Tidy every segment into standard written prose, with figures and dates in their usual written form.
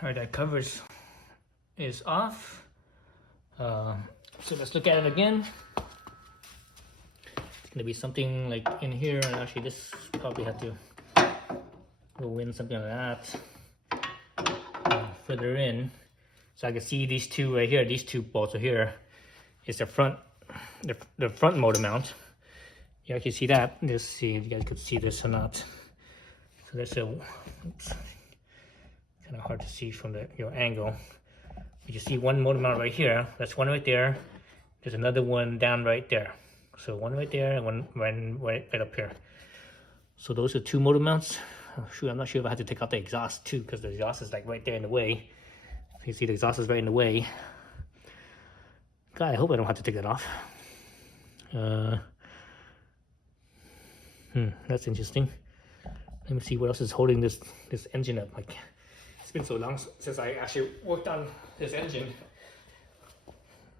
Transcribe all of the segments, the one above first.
Alright, that cover is off. So let's look at it again. It's gonna be something like in here, and actually this probably had to go in something like that. Further in, so I can see these two right here. These two bolts are here. It's the front motor mount. You actually see that. Let's see if you guys could see this or not. So that's a, oops, kind of hard to see from your angle. You see one motor mount right here. That's one right there. There's another one down right there. So one right there and one right up here. So those are two motor mounts. Oh, shoot, I'm not sure if I had to take out the exhaust too, because the exhaust is like right there in the way. You see the exhaust is right in the way. God, I hope I don't have to take that off. That's interesting. Let me see what else is holding this engine up. Like, it's been so long since I actually worked on this engine,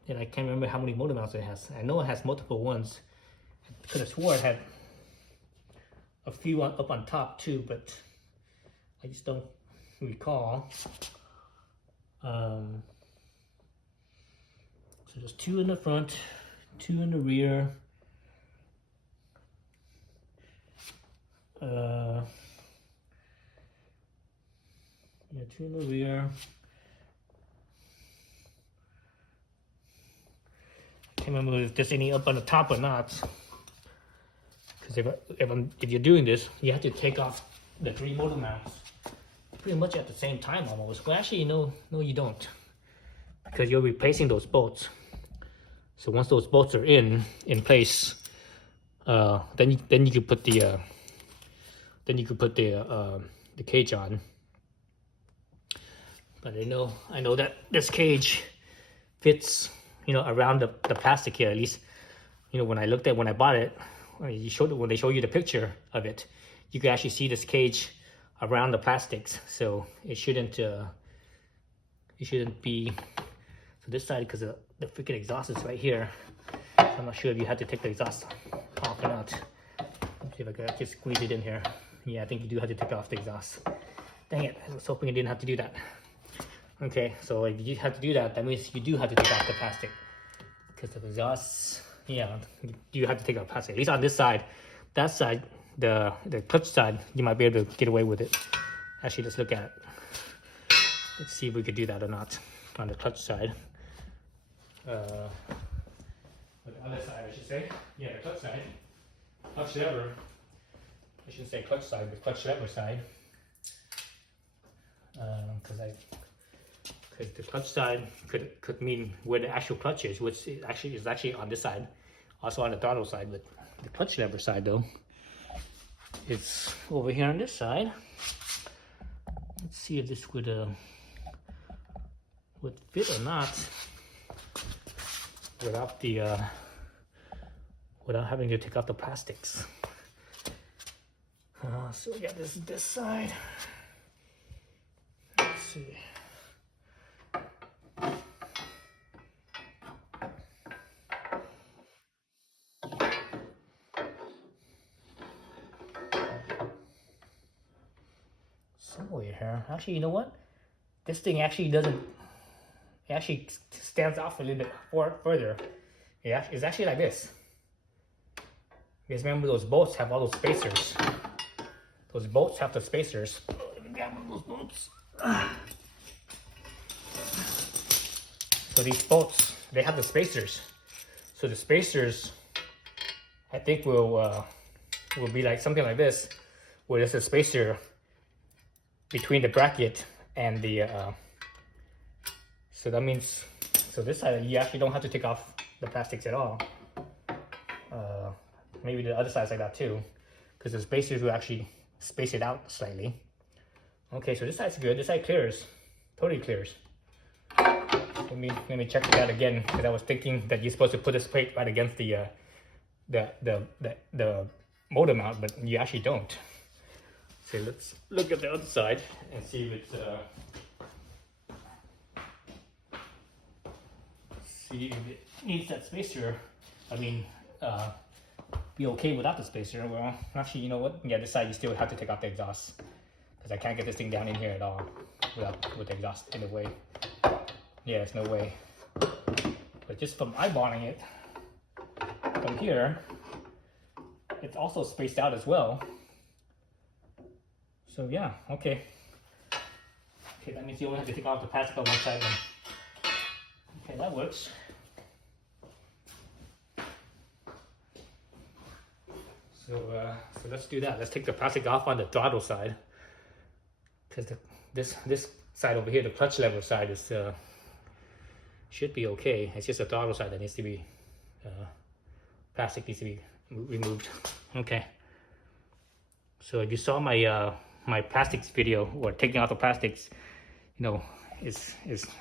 and I can't remember how many motor mounts it has. I know it has multiple ones. I could have swore it had a few up on top too, but I just don't recall. So there's two in the front, two in the rear. Yeah, two in the rear. I can't remember if there's any up on the top or not. Because if you're doing this, you have to take off the three motor mounts pretty much at the same time almost. Well, actually, no, you don't, because you're replacing those bolts. So once those bolts are in place, then you could put the cage on. But I know that this cage fits, around the plastic here. At least, when I bought it, when they show you the picture of it, you can actually see this cage around the plastics. So it shouldn't be. So this side, because the freaking exhaust is right here. So I'm not sure if you had to take the exhaust off or not. Let's see if I can just squeeze it in here. Yeah, I think you do have to take off the exhaust. Dang it, I was hoping I didn't have to do that. Okay, so if you have to do that, that means you do have to take off the plastic. Because the exhaust, yeah, you have to take off plastic. At least on this side. That side, the clutch side, you might be able to get away with it. Actually, let's look at it. Let's see if we could do that or not on the clutch side. The other side, I should say. Yeah, the clutch side. Clutch lever. I shouldn't say clutch side, but clutch lever side. Because the clutch side could mean where the actual clutch is, which is actually on this side, also on the throttle side. But the clutch lever side, though, is over here on this side. Let's see if this would fit or not without having to take off the plastics. So yeah, this is this side. Let's see. Somewhere here. Actually, you know what? This thing actually doesn't. It actually stands off a little bit further. Yeah, it's actually like this. Because remember, those bolts have all those spacers. Those bolts have the spacers. Let me grab one of those bolts. So these bolts, they have the spacers. So the spacers, I think, will be like something like this, where there's a spacer between the bracket and the. So that means, so this side you actually don't have to take off the plastics at all. Maybe the other side's like that too, because the spacers will actually space it out slightly. Okay, so this side's good. This side clears, totally clears. Let me check that again, because I was thinking that you're supposed to put this plate right against the motor mount, but you actually don't. Okay, let's look at the other side and see if it's see if it needs that spacer. I mean, be okay without the spacer. Well, actually, you know what? Yeah, this side you still have to take off the exhaust, because I can't get this thing down in here at all. with the exhaust in the way. Yeah, there's no way. But just from eyeballing it from here, it's also spaced out as well. So yeah, okay. Okay, that means you only have to take off the plastic on one side then. Okay, that works. So let's do that. Let's take the plastic off on the throttle side, because this side over here, the clutch lever side, is should be okay. It's just the throttle side that needs to be plastic needs to be removed. Okay. So if you saw my my plastics video, or taking off the plastics, you know, is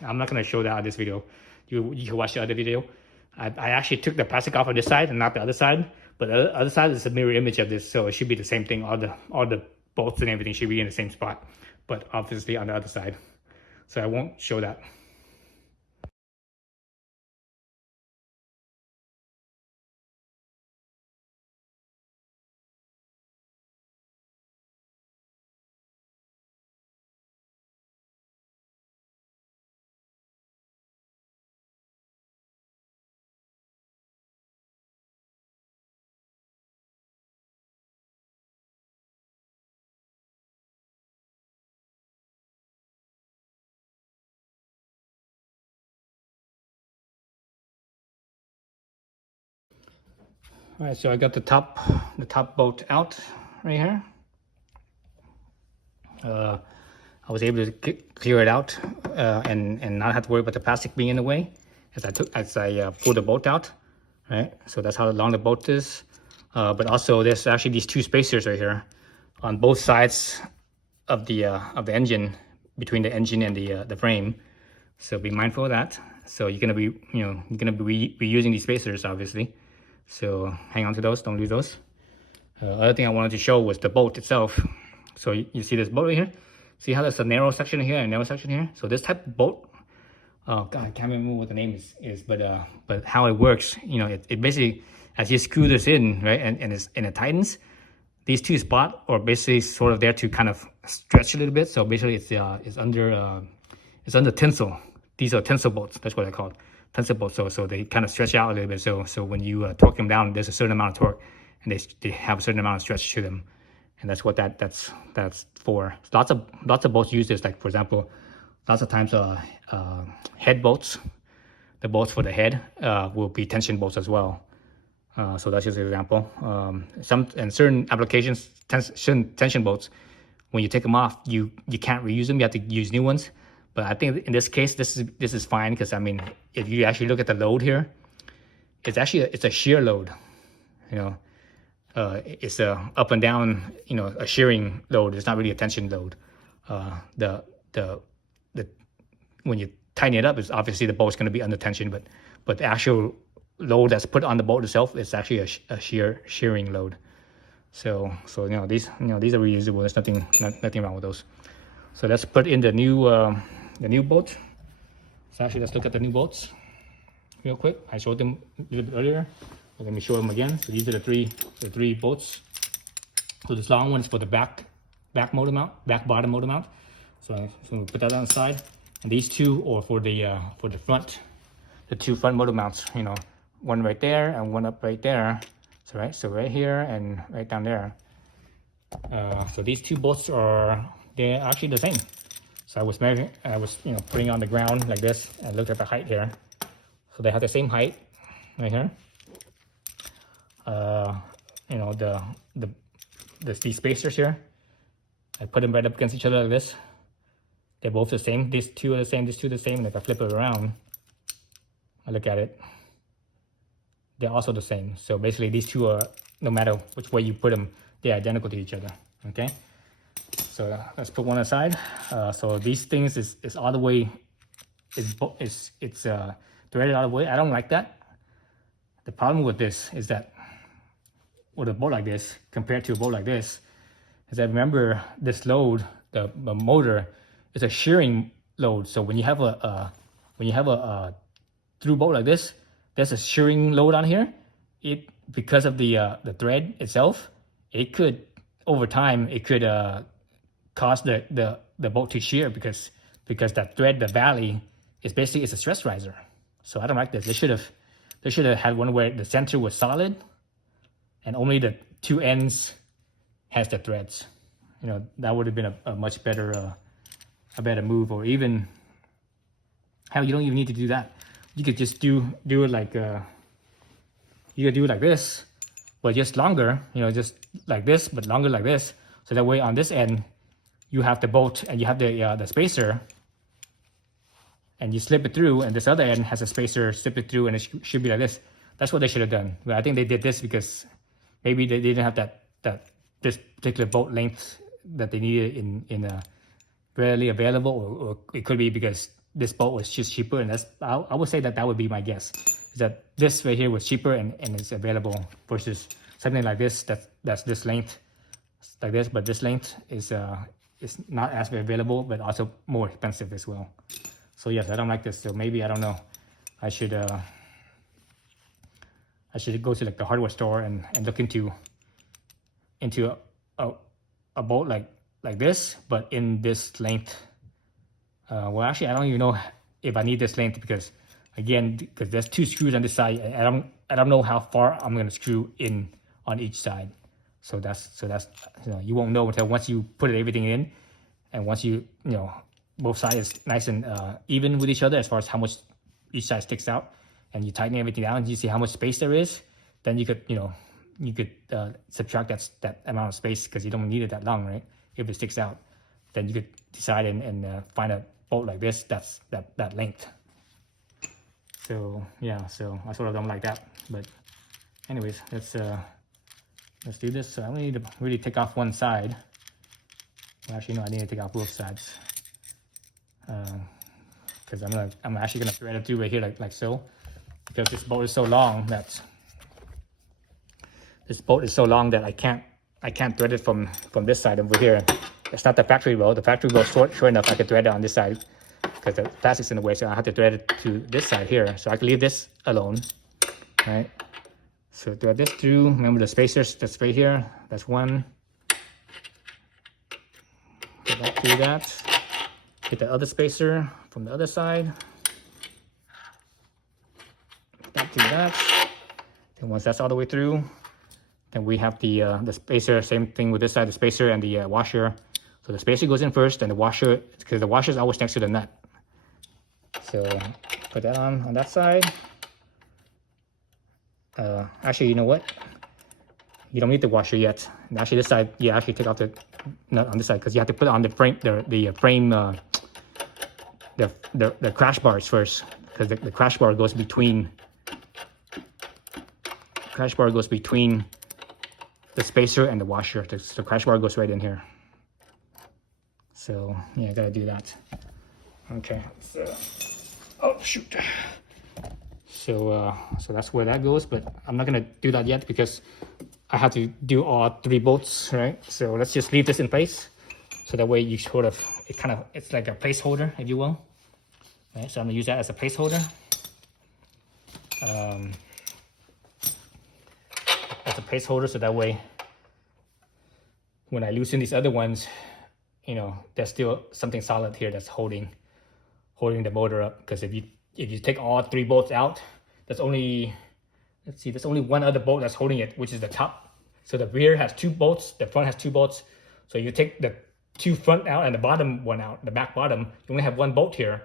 I'm not gonna show that on this video. You can watch the other video. I actually took the plastic off on this side and not the other side, but the other side is a mirror image of this, so it should be the same thing. All the bolts and everything should be in the same spot, but obviously on the other side. So I won't show that. All right, so I got the top bolt out right here. I was able to clear it out and not have to worry about the plastic being in the way as I pulled the bolt out. Right, so that's how long the bolt is. But also there's actually these two spacers right here on both sides of the engine, between the engine and the frame. So be mindful of that. So you're gonna be reusing these spacers, obviously. So hang on to those, don't lose those. Other thing I wanted to show was the bolt itself. So you see this bolt right here? See how there's a narrow section here and a narrow section here? So this type of bolt, oh God, I can't remember what the name is, but how it works, you know, it basically, as you screw this in, right, and it tightens, these two spots are basically sort of there to kind of stretch a little bit. So basically it's under tensile. These are tensile bolts, that's what I call it. Tensile bolts, so they kind of stretch out a little bit. So when you torque them down, there's a certain amount of torque, and they have a certain amount of stretch to them, and that's what that's for. Lots of bolts use this. Like for example, lots of times head bolts, the bolts for the head will be tension bolts as well. So that's just an example. Certain applications, certain tension bolts, when you take them off, you can't reuse them. You have to use new ones. But I think in this case, this is fine, because I mean, if you actually look at the load here, it's a shear load. You know, it's a up and down, you know, a shearing load. It's not really a tension load. When you tighten it up, is obviously the bolt's going to be under tension, but the actual load that's put on the bolt itself is actually a shearing load. So you know, these are reusable. There's nothing wrong with those. So let's put in the new bolt. So actually, let's look at the new bolts real quick. I showed them a little bit earlier, but let me show them again. So these are the three bolts. So this long one is for the back motor mount, back bottom motor mount. So we put that on the side, and these two are for the front, the two front motor mounts. You know, one right there and one up right there. So right here and right down there. So these two bolts they're actually the same. So I was putting on the ground like this and looked at the height here. So they have the same height right here. You know, these spacers here, I put them right up against each other like this. They're both the same. These two are the same, these two are the same. And if I flip it around, I look at it, they're also the same. So basically these two are, no matter which way you put them, they're identical to each other, okay? So let's put one aside. So these things is all the way, it's threaded all the way. I don't like that. The problem with this is that with a bolt like this compared to a bolt like this, is that remember this load, the motor, is a shearing load. So when you have a through bolt like this, there's a shearing load on here. Because of the thread itself, it could over time cause the bolt to shear, because because that thread, the valley, is basically it's a stress riser. So I don't like this. They should have had one where the center was solid and only the two ends has the threads. You know, that would have been a much better move. Or even, hell, you don't even need to do that. You could just do it like you could do it like this, but just longer. You know, just like this, but longer like this. So that way on this end, you have the bolt and you have the spacer, and you slip it through, and this other end has a spacer, slip it through, and it should be like this. That's what they should have done. But I think they did this because maybe they didn't have this particular bolt length that they needed in readily available, or it could be because this bolt was just cheaper, and I would say that would be my guess, is that this right here was cheaper and it's available versus something like this that's this length like this, but this length is not as available, but also more expensive as well. So yes, I don't like this. So maybe, I don't know, I should go to like the hardware store and look into a bolt like this, but in this length. Well, actually, I don't even know if I need this length, because there's two screws on this side, and I don't know how far I'm gonna screw in on each side. So that's you know, you won't know until once you put everything in, and once you know both sides is nice and even with each other as far as how much each side sticks out, and you tighten everything down and you see how much space there is, then you could subtract that amount of space, because you don't need it that long, right? If it sticks out, then you could decide and find a bolt like this that's that length. So yeah, so I sort of don't like that. But anyways, let's do this. So I only need to really take off one side. Well, actually no, I need to take off both sides, because I'm actually gonna thread it through right here like so, because this bolt is so long that I can't thread it from this side over here. It's not the factory bolt. The factory bolt short enough I could thread it on this side, because the plastic's in the way, so I have to thread it to this side here. So I can leave this alone, right? So thread this through. Remember the spacers that's right here. That's one. Get that through that. Get the other spacer from the other side. That through that. And once that's all the way through, then we have the spacer. Same thing with this side, the spacer and the washer. So the spacer goes in first, and the washer, because the washer is always next to the nut. So put that on that side. Actually, you know what? You don't need the washer yet. And actually, this side, you actually take off the nut on this side, because you have to put it on the frame, the crash bars first, because the crash bar goes between. Crash bar goes between the spacer and the washer. The crash bar goes right in here. So yeah, I gotta do that. Okay. So, oh shoot. So that's where that goes, but I'm not gonna do that yet because I have to do all 3 bolts, right? So let's just leave this in place, so that way you sort of it's like a placeholder, if you will. Right. So I'm gonna use that as a placeholder. As a placeholder, so that way when I loosen these other ones, you know, there's still something solid here that's holding the motor up. Because if you take all 3 bolts out, there's only one other bolt that's holding it, which is the top. So the rear has 2 bolts, the front has 2 bolts. So you take the 2 front out and the bottom one out, the back bottom, you only have 1 bolt here.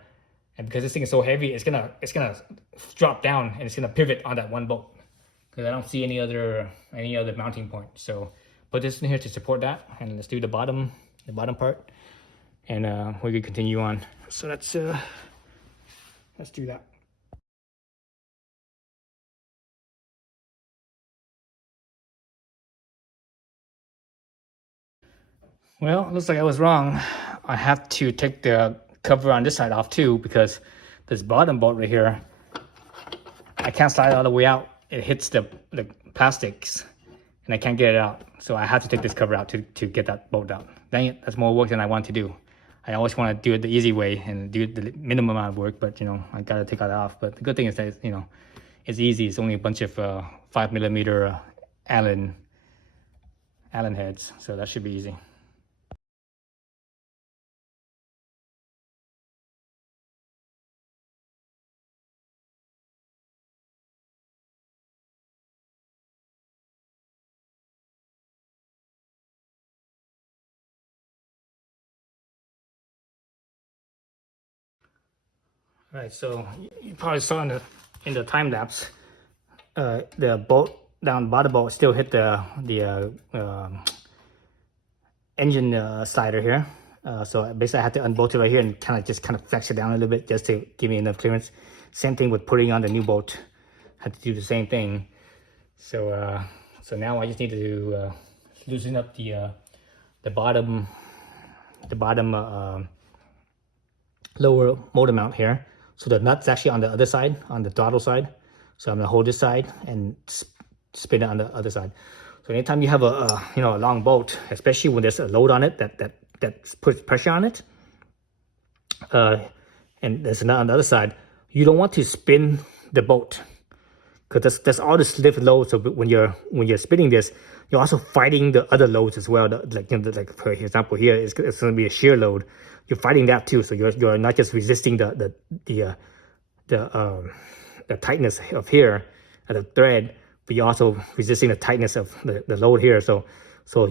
And because this thing is so heavy, it's gonna drop down and it's gonna pivot on that 1 bolt. Because I don't see any other mounting point. So put this in here to support that, and let's do the bottom part, and we can continue on. So let's do that. Well, it looks like I was wrong. I have to take the cover on this side off too, because this bottom bolt right here, I can't slide it all the way out. It hits the plastics, and I can't get it out. So I have to take this cover out to get that bolt out. Dang it, that's more work than I want to do. I always want to do it the easy way and do the minimum amount of work, but you know, I gotta take that off. But the good thing is that, you know, it's easy. It's only a bunch of 5mm Allen heads, so that should be easy. All right, so you probably saw in the time lapse, the bolt down bottom bolt still hit the engine slider here. So basically I had to unbolt it right here and kind of flex it down a little bit just to give me enough clearance. Same thing with putting on the new bolt. Had to do the same thing. So so now I just need to loosen up the bottom lower motor mount here. So the nut's actually on the other side, on the throttle side. So I'm gonna hold this side and spin it on the other side. So anytime you have a long bolt, especially when there's a load on it that puts pressure on it, and there's a nut on the other side, you don't want to spin the bolt, because that's all the lift load. So when you're spinning this, you're also fighting the other loads as well. Like for example here, it's going to be a shear load. You're fighting that too. So you're not just resisting the tightness of here at the thread, but you're also resisting the tightness of the load here. So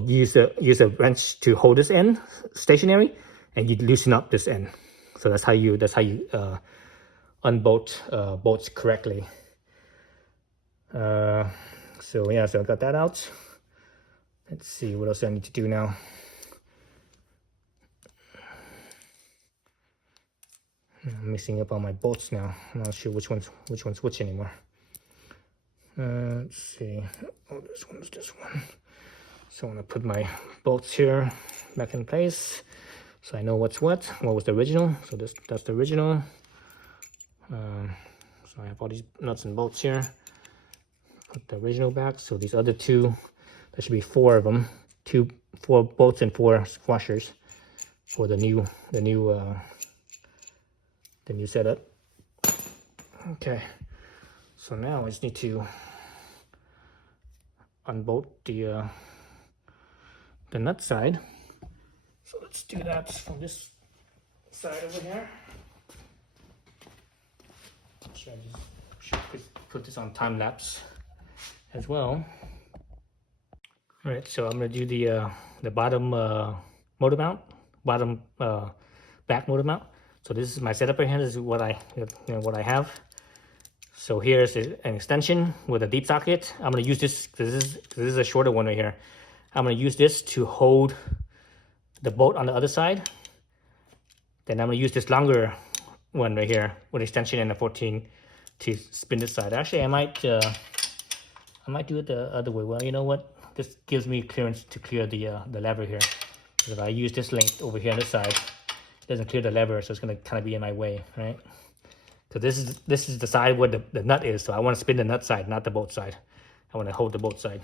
use a wrench to hold this end stationary, and you loosen up this end. So that's how you unbolt bolts correctly. So yeah, so I got that out. Let's see what else I need to do now. I'm mixing up all my bolts now. I'm not sure which one's which anymore. Let's see. Oh, this one's this one. So I'm gonna put my bolts here back in place, so I know what's what. What was the original? So that's the original. So I have all these nuts and bolts here. Put the original back. So these other two, there should be 4 of them. 4 bolts and 4 washers for the new setup. Okay. So now I just need to unbolt the nut side. So let's do that from this side over here. Should put this on time lapse as well. All right, so I'm gonna do the bottom motor mount, bottom back motor mount. So this is my setup right here. This is what I have. So here's an extension with a deep socket. I'm gonna use this. This is a shorter one right here. I'm gonna use this to hold the bolt on the other side. Then I'm gonna use this longer one right here with extension and a 14 to spin this side. Actually, I might do it the other way. Well, you know what? This gives me clearance to clear the lever here. Because if I use this length over here on this side, it doesn't clear the lever, so it's gonna kind of be in my way, right? Because this is the side where the nut is, so I want to spin the nut side, not the bolt side. I want to hold the bolt side.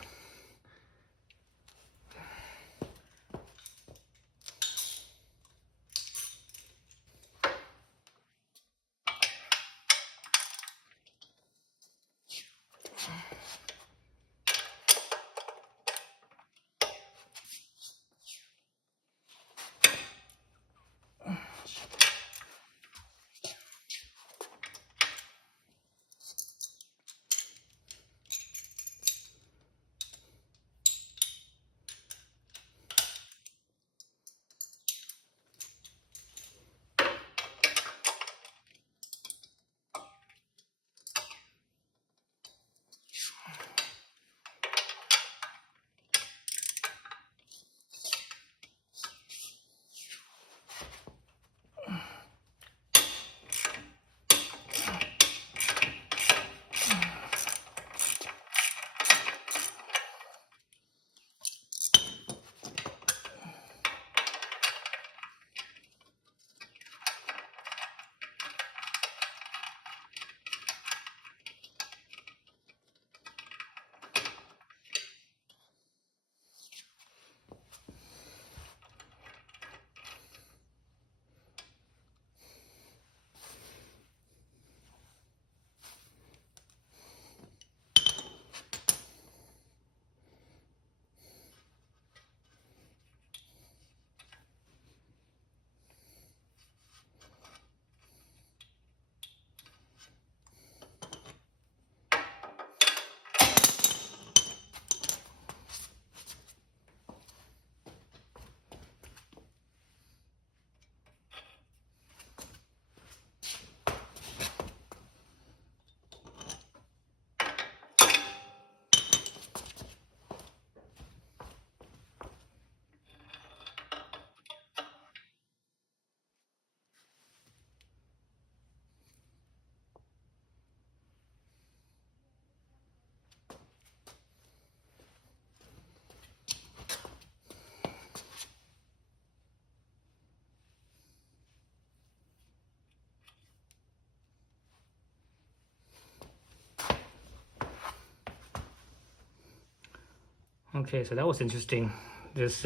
Okay, so that was interesting. This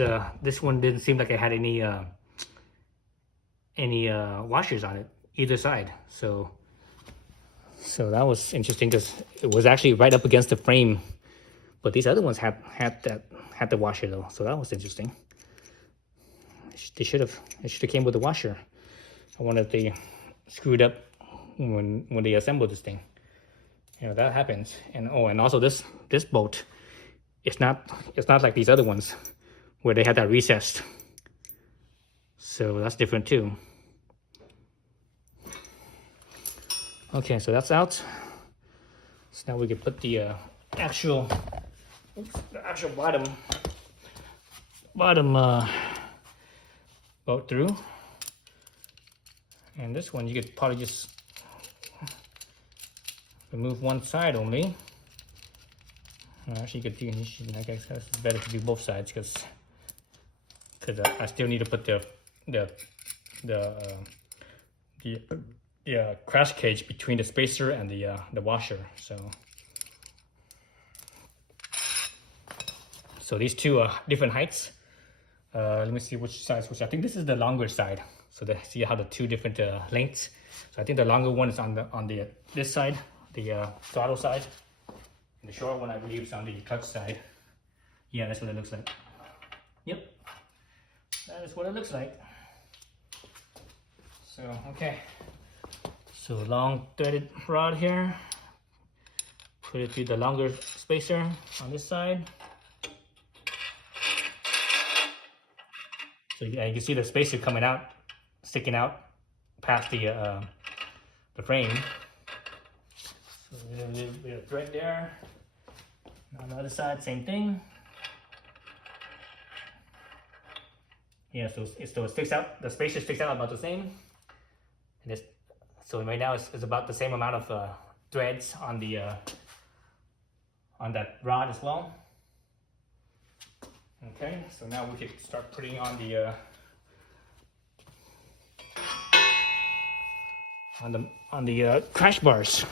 one didn't seem like it had any washers on it either side. So that was interesting because it was actually right up against the frame, but these other ones had the washer though. So that was interesting. It should have came with the washer. I wonder if they screwed up when they assembled this thing. You know, that happens. And and also this bolt, it's not like these other ones where they had that recessed. So that's different too. Okay, so that's out. So now we can put the actual bottom bolt through. And this one you could probably just remove one side only. Actually, I guess it's better to do both sides because I still need to put the crash cage between the spacer and the washer. So these two different heights. Let me see which size. Which I think this is the longer side. So see how the two different lengths. So I think the longer one is on this side, the throttle side. And the short one, I believe, is on the clutch side. Yeah, that's what it looks like. Yep, that is what it looks like. So, okay. So long threaded rod here. Put it through the longer spacer on this side. So you can see the spacer coming out, sticking out past the frame. So a little bit of thread there. On the other side, same thing. Yeah, so it sticks out. The spacer sticks out about the same. And so right now it's about the same amount of threads on that rod as well. Okay, so now we can start putting on the crash bars.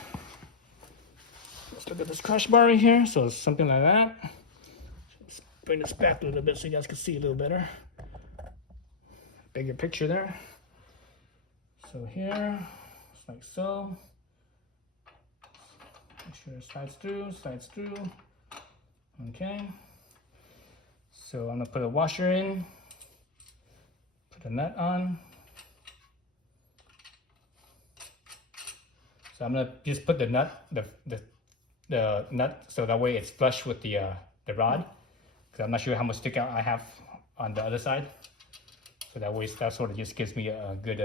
Let's look at this crash bar right here. So it's something like that. Let's bring this back a little bit so you guys can see a little better. Bigger picture there. So here, it's like so. Make sure it slides through. Okay. So I'm gonna put a washer in, put a nut on. So I'm gonna just put the nut, the nut, so that way it's flush with the rod, because I'm not sure how much stick out I have on the other side. So that way that sort of just gives me a good,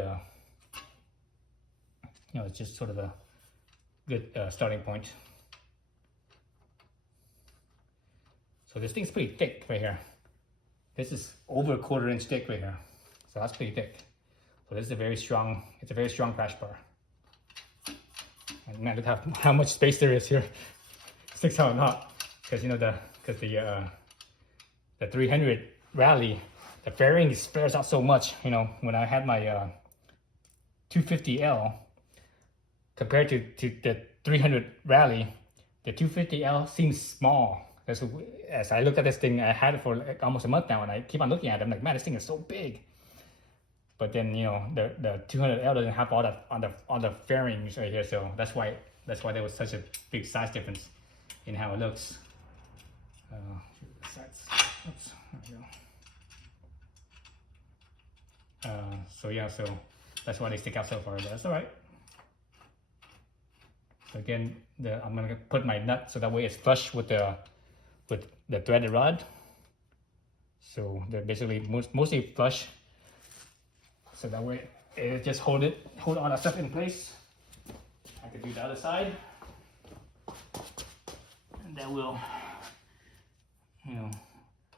it's just sort of a good starting point. So this thing's pretty thick right here. This is over a 1/4 inch thick right here. So that's pretty thick. So this is it's a very strong crash bar. And man, look how much space there is here. Sticks out a lot. Because the 300 Rally, the fairing spares out so much. When I had my 250L, compared to the 300 Rally, the 250L seems small. As I looked at this thing, I had it for like almost a month now, and I keep on looking at it. I'm like, man, this thing is so big. But then the 200L doesn't have all the fairings right here, so that's why there was such a big size difference in how it looks. Oops, there we go. So that's why they stick out so far. But that's all right. So again, I'm gonna put my nut so that way it's flush with the threaded rod. So they're basically mostly flush. So that way it just hold all that stuff in place. I could do the other side, and that will,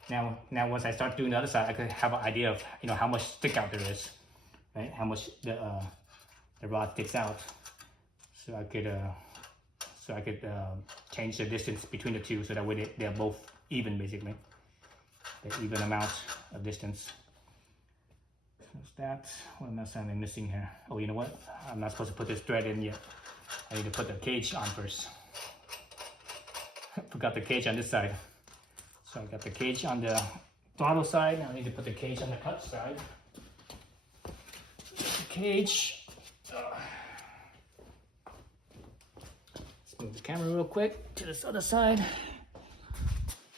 now once I start doing the other side, I could have an idea of how much stick out there is, right? How much the rod sticks out. So I could change the distance between the two, so that way they're both even, basically. The even amount of distance. What's that? What am I missing here? Oh, you know what? I'm not supposed to put this thread in yet. I need to put the cage on first. Forgot the cage on this side. So I got the cage on the throttle side. Now I need to put the cage on the clutch side. The cage. Let's move the camera real quick to this other side.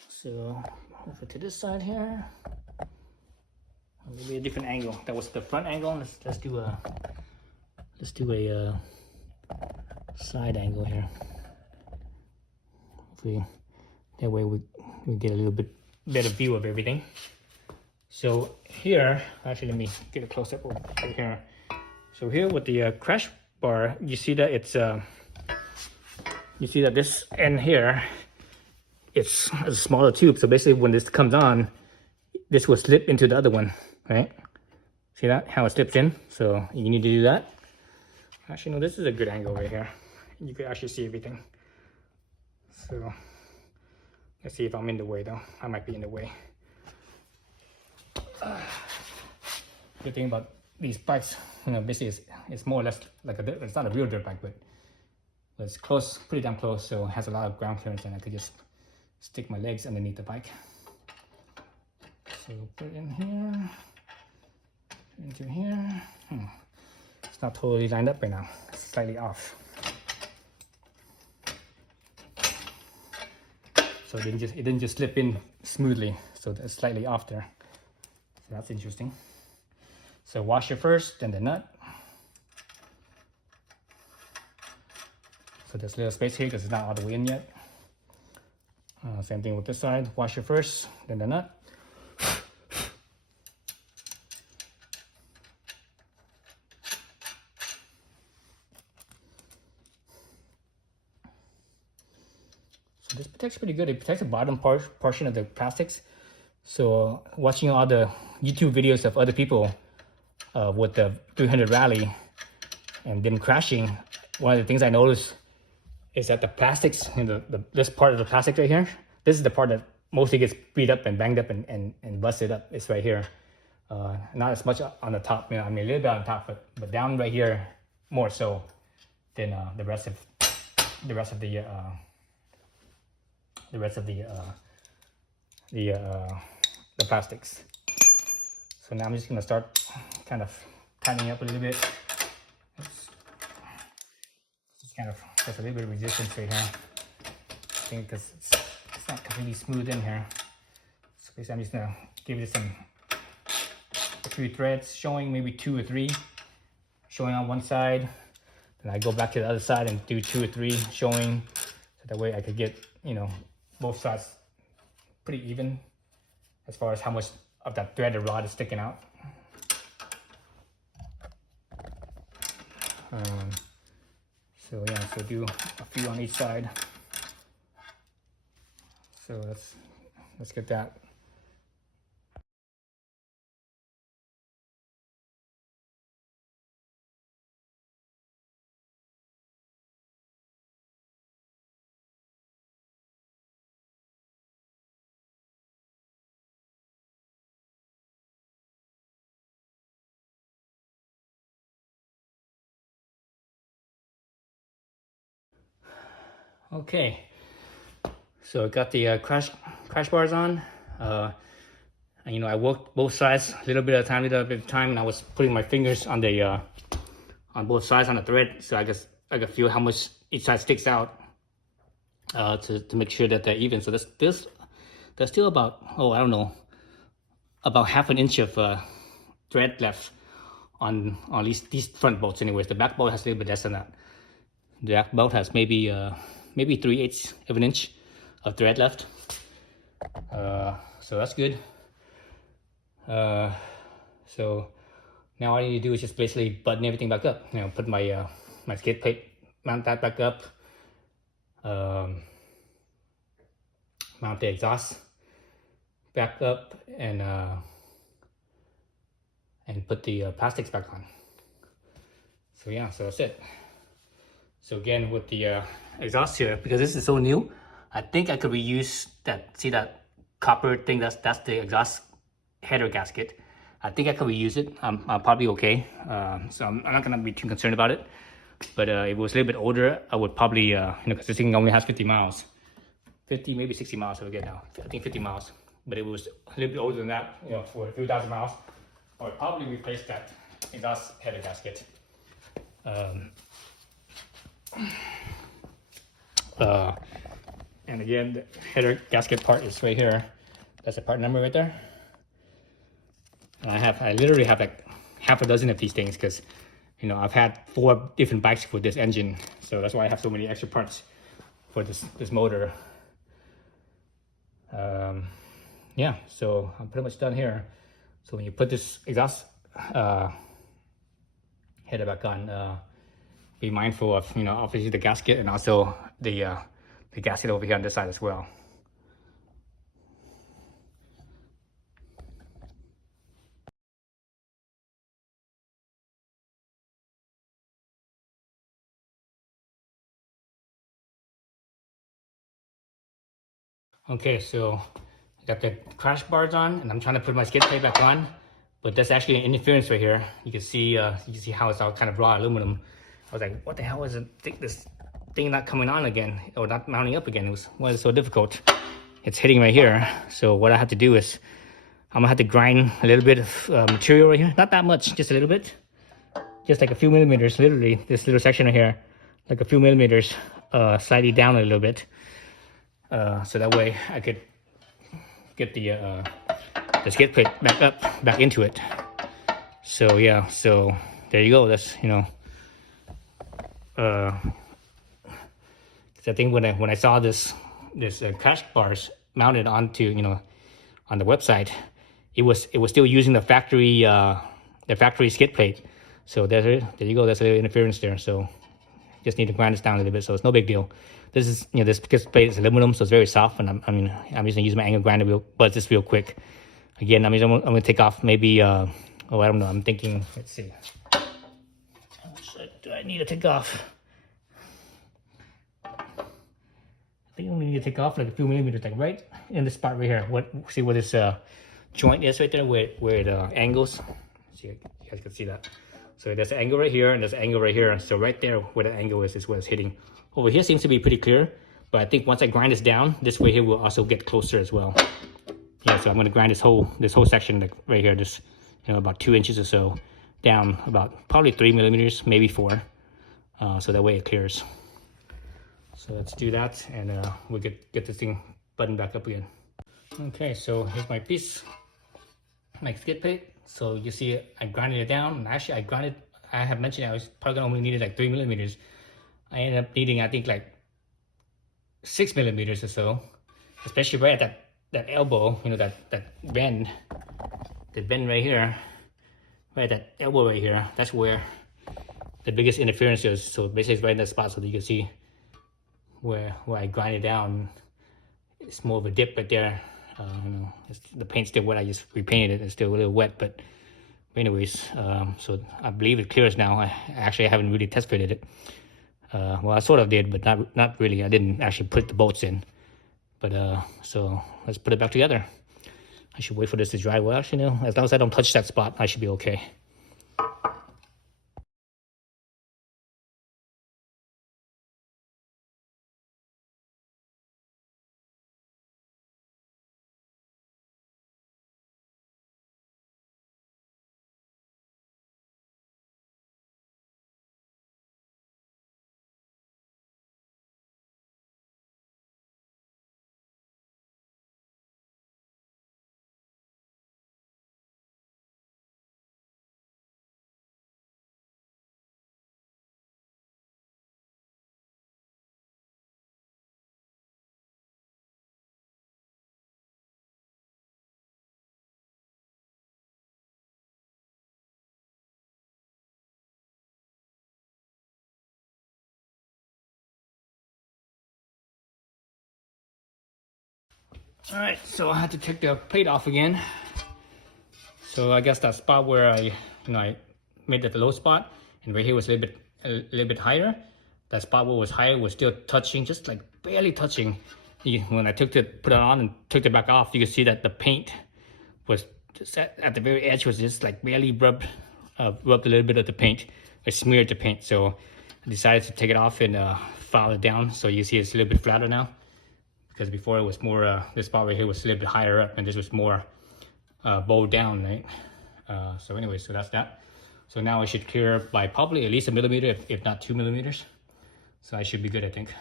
So move it to this side here. Maybe a different angle. That was the front angle. Let's do a side angle here. That way we get a little bit better view of everything. So here, actually, let me get a close up right here. So here with the crash bar, you see that it's you see that this end here, it's a smaller tube. So basically, when this comes on, this will slip into the other one, right? See that, how it slips in? So you need to do that. Actually, no, this is a good angle right here. You can actually see everything. So let's see if I'm in the way though. I might be in the way. Good thing about these bikes, you know, basically it's more or less like it's not a real dirt bike, but it's close, pretty damn close. So it has a lot of ground clearance, and I could just stick my legs underneath the bike. So put it in here, into here. It's not totally lined up right now. It's slightly off. So it didn't just slip in smoothly. So it's slightly off there. So that's interesting. So washer first, then the nut. So there's a little space here because it's not all the way in yet. Same thing with this side. Washer first, then the nut. So this protects pretty good. It protects the bottom portion of the plastics. So watching all the YouTube videos of other people with the 300 Rally and them crashing, one of the things I noticed is that the plastics, you know, this part of the plastic right here, this is the part that mostly gets beat up and banged up and busted up. It's right here. Not as much on the top, you know, I mean a little bit on top, but down right here more so than the rest of the plastics. So now I'm just gonna start kind of tightening up a little bit. Just kind of, there's a little bit of resistance right here. I think because it's not completely smooth in here. So basically I'm just gonna give it a few threads showing, maybe 2 or 3 showing on one side. Then I go back to the other side and do 2 or 3 showing, so that way I could get, you know, both sides pretty even as far as how much of that threaded rod is sticking out. So yeah, so do a few on each side. So let's get that. Okay, so I got the crash bars on. And, you know, I worked both sides a little bit at a time, and I was putting my fingers on the on both sides on the thread, so I could feel how much each side sticks out to make sure that they're even. So there's still about, oh, I don't know, about half an inch of thread left on these front bolts. Anyways, the back bolt has a little bit less than that. The back bolt has maybe 3/8 of an inch of thread left. So that's good. So now all I need to do is just basically button everything back up. You know, put my my skid plate, mount that back up. Mount the exhaust back up, and put the plastics back on. So yeah, so that's it. So again, with the exhaust here, because this is so new, I think I could reuse that. See that copper thing? That's the exhaust header gasket. I think I could reuse it. I'm probably okay. So I'm not gonna be too concerned about it. But if it was a little bit older, I would probably, you know, because this thing only has 50 miles. 50, maybe 60 miles I forget now. I think 50 miles, but it was a little bit older than that, you know, for a few thousand miles. I would probably replace that exhaust header gasket. And again, the header gasket part is right here. That's the part number right there. And I literally have like half a dozen of these things because, you know, I've had 4 different bikes with this engine, so that's why I have so many extra parts for this motor. Yeah, so I'm pretty much done here. So when you put this exhaust header back on, be mindful of, you know, obviously the gasket and also the gasket over here on this side as well. Okay, so I got the crash bars on, and I'm trying to put my skid plate back on, but that's actually an interference right here. You can see how it's all kind of raw aluminum. I was like, what the hell is it? This thing not coming on again, or not mounting up again? Why is it so difficult? It's hitting right here. So what I have to do is I'm gonna have to grind a little bit of material right here. Not that much, just a little bit, just like a few millimeters. Literally, this little section right here, like a few millimeters, slightly down a little bit. So that way I could get the skid plate back into it. So yeah, so there you go. That's, you know, I think when I saw this crash bars mounted onto, you know, on the website, it was still using the factory skid plate. So there you go. There's a little interference there. So just need to grind this down a little bit. So it's no big deal. This is, you know, this skid plate is aluminum, so it's very soft, and I'm just gonna use my angle grinder real quick. Again, I'm gonna take off maybe I don't know. I'm thinking. Let's see. How much do I need to take off? I think I'm gonna need to take off like a few millimeters, like right in this spot right here. See where this joint is right there, where it angles. See, you guys can see that. So there's an angle right here, and there's an angle right here. So right there, where the angle is where it's hitting. Over here seems to be pretty clear, but I think once I grind this down, this way here will also get closer as well. Yeah, so I'm gonna grind this whole section, like right here, just, you know, about 2 inches or so down, about probably 3 millimeters, maybe 4. So that way it clears. So let's do that, and we'll get this thing buttoned back up again. Okay, so here's my piece, my skid plate. So you see I grinded it down, and actually I have mentioned I was probably gonna only needed like 3 millimeters. I ended up needing, I think, like 6 millimeters or so, especially right at that elbow, you know, that bend right here, right at that elbow right here. That's where the biggest interference is. So basically it's right in that spot, so that you can see where I grind it down. It's more of a dip right there. You know, the paint's still wet. I just repainted it. It's still a little wet, but anyways, so I believe it clears now. I haven't really test fitted it. Well, I sort of did, but not really. I didn't actually put the bolts in. But so let's put it back together. I should wait for this to dry. Well, actually, no. As long as I don't touch that spot, I should be okay. All right, so I had to take the plate off again. So I guess that spot where I made that the low spot, and right here was a little bit higher. That spot where it was higher was still touching, just like barely touching. When I put it on and took it back off, you can see that the paint was just at the very edge, was just like barely rubbed a little bit of the paint. I smeared the paint, so I decided to take it off and file it down. So you see it's a little bit flatter now, because before it was more, this spot right here was a little bit higher up, and this was more bowed down, right? So anyway, so that's that. So now I should clear by probably at least 1 millimeter, if not 2 millimeters. So I should be good, I think.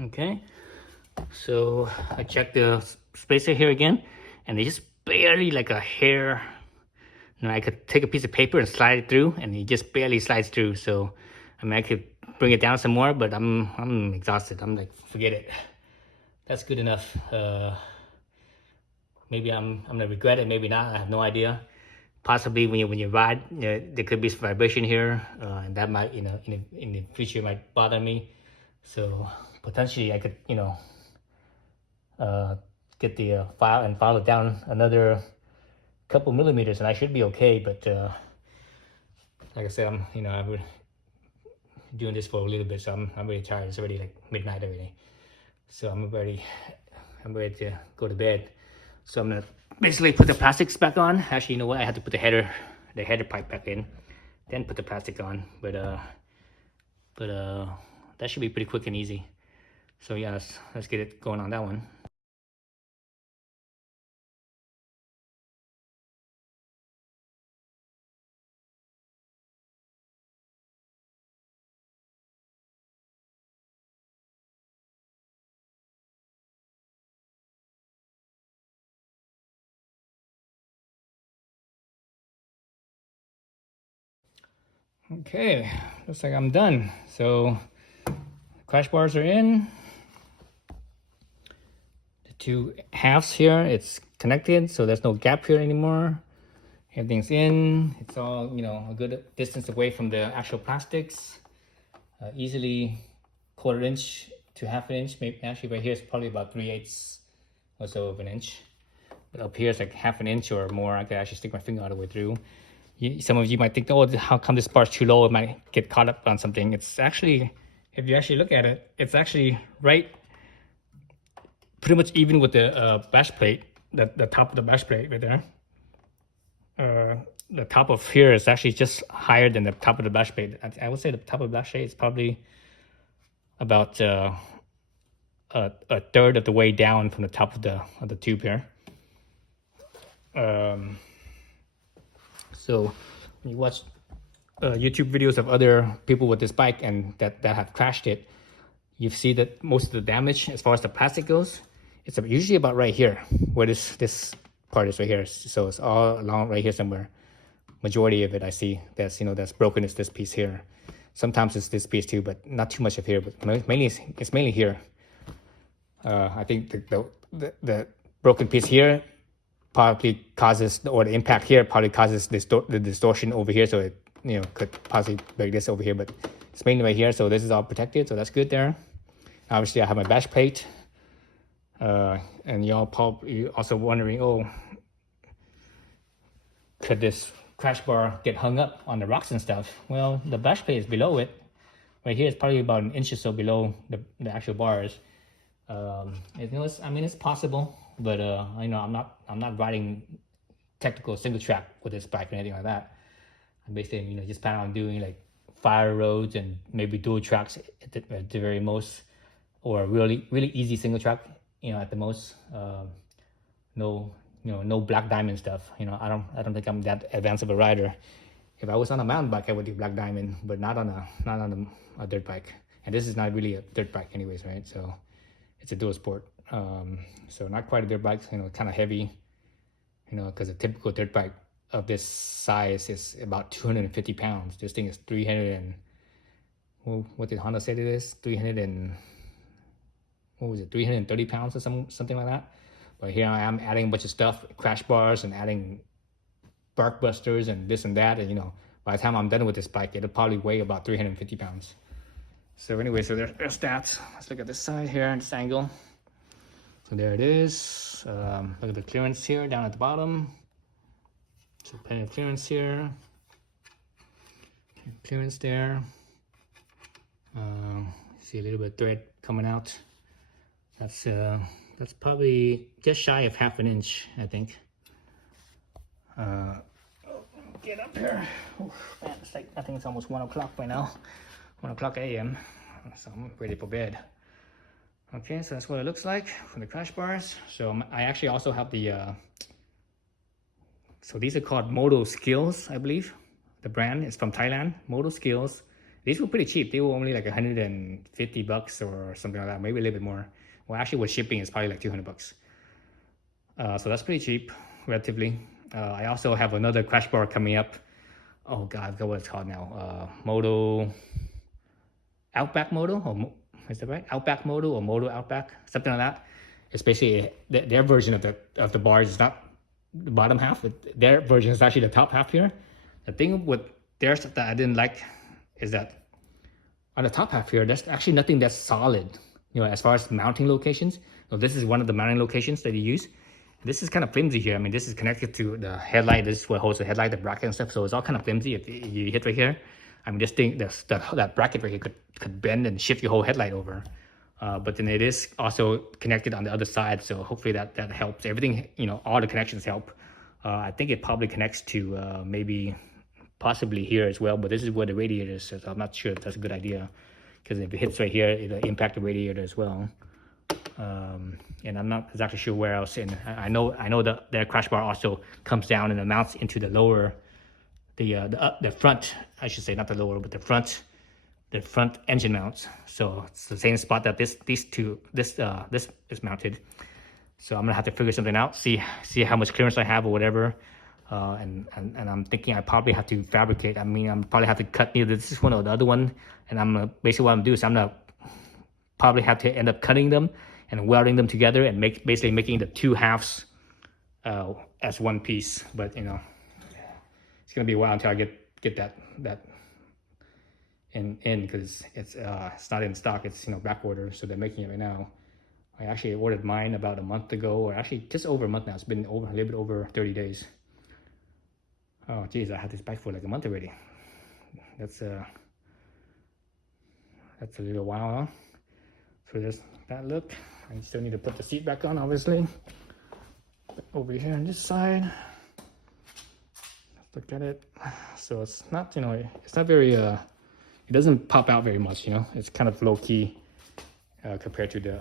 Okay, so I checked the spacer here again, and they just barely like a hair. You know, I could take a piece of paper and slide it through, and it just barely slides through. So, I mean, I could bring it down some more, but I'm exhausted. I'm like, forget it. That's good enough. Maybe I'm gonna regret it. Maybe not. I have no idea. Possibly when you ride, there could be some vibration here, and that might, in the future might bother me. So potentially I could, get the file it down another couple millimeters, and I should be okay. But like I said, I've been doing this for a little bit, so I'm really tired. It's already like midnight already, so I'm ready to go to bed. So I'm gonna basically put the plastics back on. Actually, you know what? I had to put the header pipe back in, then put the plastic on. But that should be pretty quick and easy. So yeah, let's get it going on that one. Okay, looks like I'm done. So crash bars are in. The two halves here, it's connected, so there's no gap here anymore. Everything's in. It's all, a good distance away from the actual plastics. Easily 1/4 inch to 1/2 inch. Maybe actually right here it's probably about 3/8 or so of an inch. But up here it's like 1/2 inch or more. I could actually stick my finger all the way through. Some of you might think, oh, how come this bar's too low? It might get caught up on something. It's actually, if you actually look at it, it's actually right, pretty much even with the bash plate, the top of the bash plate right there. The top of here is actually just higher than the top of the bash plate. I would say the top of the bash plate is probably about a third of the way down from the top of the tube here. So when you watch YouTube videos of other people with this bike and that have crashed it, you see that most of the damage, as far as the plastic goes, it's usually about right here, where this part is right here. So it's all along right here somewhere. Majority of it I see that's broken is this piece here. Sometimes it's this piece too, but not too much of here. But it's mainly here. I think the broken piece here probably causes, or the impact here probably causes the distortion over here. So it could possibly break this over here, but it's mainly right here. So this is all protected, so that's good there. Obviously, I have my bash plate, and y'all probably also wondering, oh, could this crash bar get hung up on the rocks and stuff? Well, the bash plate is below it. Right here, it's probably about 1 inch or so below the actual bars. It's possible, but I'm not riding technical single track with this bike or anything like that. I'm basically just plan on doing like fire roads and maybe dual tracks at the very most, or really easy single track at the most. No black diamond stuff. I don't think I'm that advanced of a rider. If I was on a mountain bike, I would do black diamond, but not on a dirt bike. And this is not really a dirt bike anyways, right? So it's a dual sport. So not quite a dirt bike, kind of heavy, because a typical dirt bike of this size is about 250 pounds. This thing is 300 and, well, what did Honda say it is? 330 pounds or something like that. But here I am adding a bunch of stuff, crash bars, and adding bark busters and this and that. And by the time I'm done with this bike, it'll probably weigh about 350 pounds. So anyway, so there's that. Let's look at this side here, this angle. So there it is. Look at the clearance here down at the bottom. So plenty of clearance here. Clearance there. See a little bit of thread coming out. That's That's probably just shy of 1/2 inch, I think. Get up here. Oh, man, it's like, I think it's almost 1 o'clock by now. 1 o'clock a.m. So I'm ready for bed. Okay, so that's what it looks like from the crash bars. So I actually also have the, so these are called MotoSkills, I believe. The brand is from Thailand, MotoSkills. These were pretty cheap. They were only like 150 bucks or something like that, maybe a little bit more. Well, actually with shipping, it's probably like 200 bucks. So that's pretty cheap, relatively. I also have another crash bar coming up. Oh God, I forgot what it's called now. Outback Moto, or is that right? Outback Moto or Moto Outback, something like that. It's basically their version of the bars is not the bottom half. Their version is actually the top half here. The thing with theirs that I didn't like is that on the top half here, there's actually nothing that's solid. You know, as far as mounting locations. So this is one of the mounting locations that you use. This is kind of flimsy here. I mean, this is connected to the headlight. This is what holds the headlight, the bracket and stuff. So it's all kind of flimsy. If you hit right here, I mean, this thing, that bracket right here could bend and shift your whole headlight over. But then it is also connected on the other side. So hopefully that helps. Everything, you know, all the connections help. I think it probably connects to maybe possibly here as well. But this is where the radiator is. So I'm not sure if that's a good idea. Because if it hits right here, it'll impact the radiator as well. And I'm not exactly sure where else. And I know that their crash bar also comes down and mounts into the lower, the front, I should say, not the lower, but the front engine mounts. So it's the same spot that this is mounted. So I'm gonna have to figure something out, see how much clearance I have or whatever. And I'm thinking I probably have to fabricate. I mean, I'm probably have to cut either this one or the other one. And basically what I'm gonna do is I'm gonna probably have to end up cutting them and welding them together and basically making the two halves as one piece. But you know, it's gonna be a while until I get that in because it's not in stock. It's, you know, back order, so they're making it right now. I actually ordered mine about a month ago, or actually just over a month now. It's been a little bit over 30 days. Oh geez, I had this bike for like a month already. That's a little while, huh? So there's that look. I still need to put the seat back on, obviously. But over here on this side, let's look at it. So it's not, you know, it's not very, it doesn't pop out very much, you know. It's kind of low key compared to the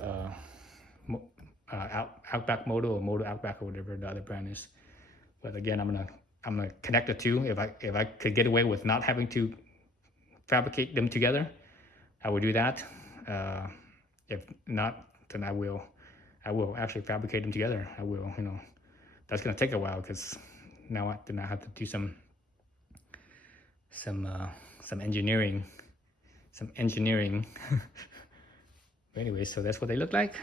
Outback Moto or Moto Outback or whatever the other brand is. But again, I'm gonna connect the two. If I could get away with not having to fabricate them together, I would do that. If not, then I will actually fabricate them together. I will, you know, that's gonna take a while because now I have to do some engineering. But anyway, so that's what they look like.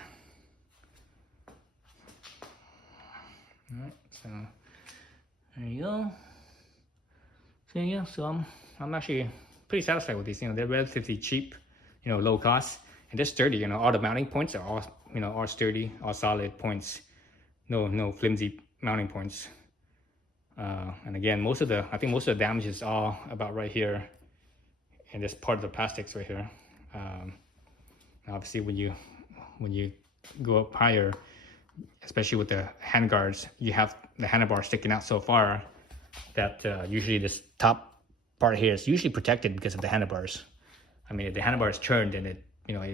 All right, so there you go. So yeah, so I'm actually pretty satisfied with these. You know, they're relatively cheap, you know, low cost, and they're sturdy. You know, all the mounting points are all, you know, all sturdy, all solid points. No flimsy mounting points. And again, I think most of the damage is all about right here, and this part of the plastics right here. Obviously, when you go up higher, especially with the handguards, you have the handlebar sticking out so far that usually this top part here is usually protected because of the handlebars. I mean, if the handlebar is turned, then it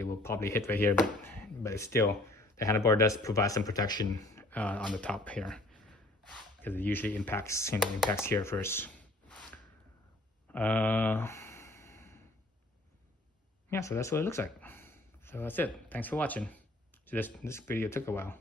will probably hit right here, but it's still, the handlebar does provide some protection on the top here because it usually impacts here first. Yeah, so that's what it looks like. So that's it. Thanks for watching. So this video took a while.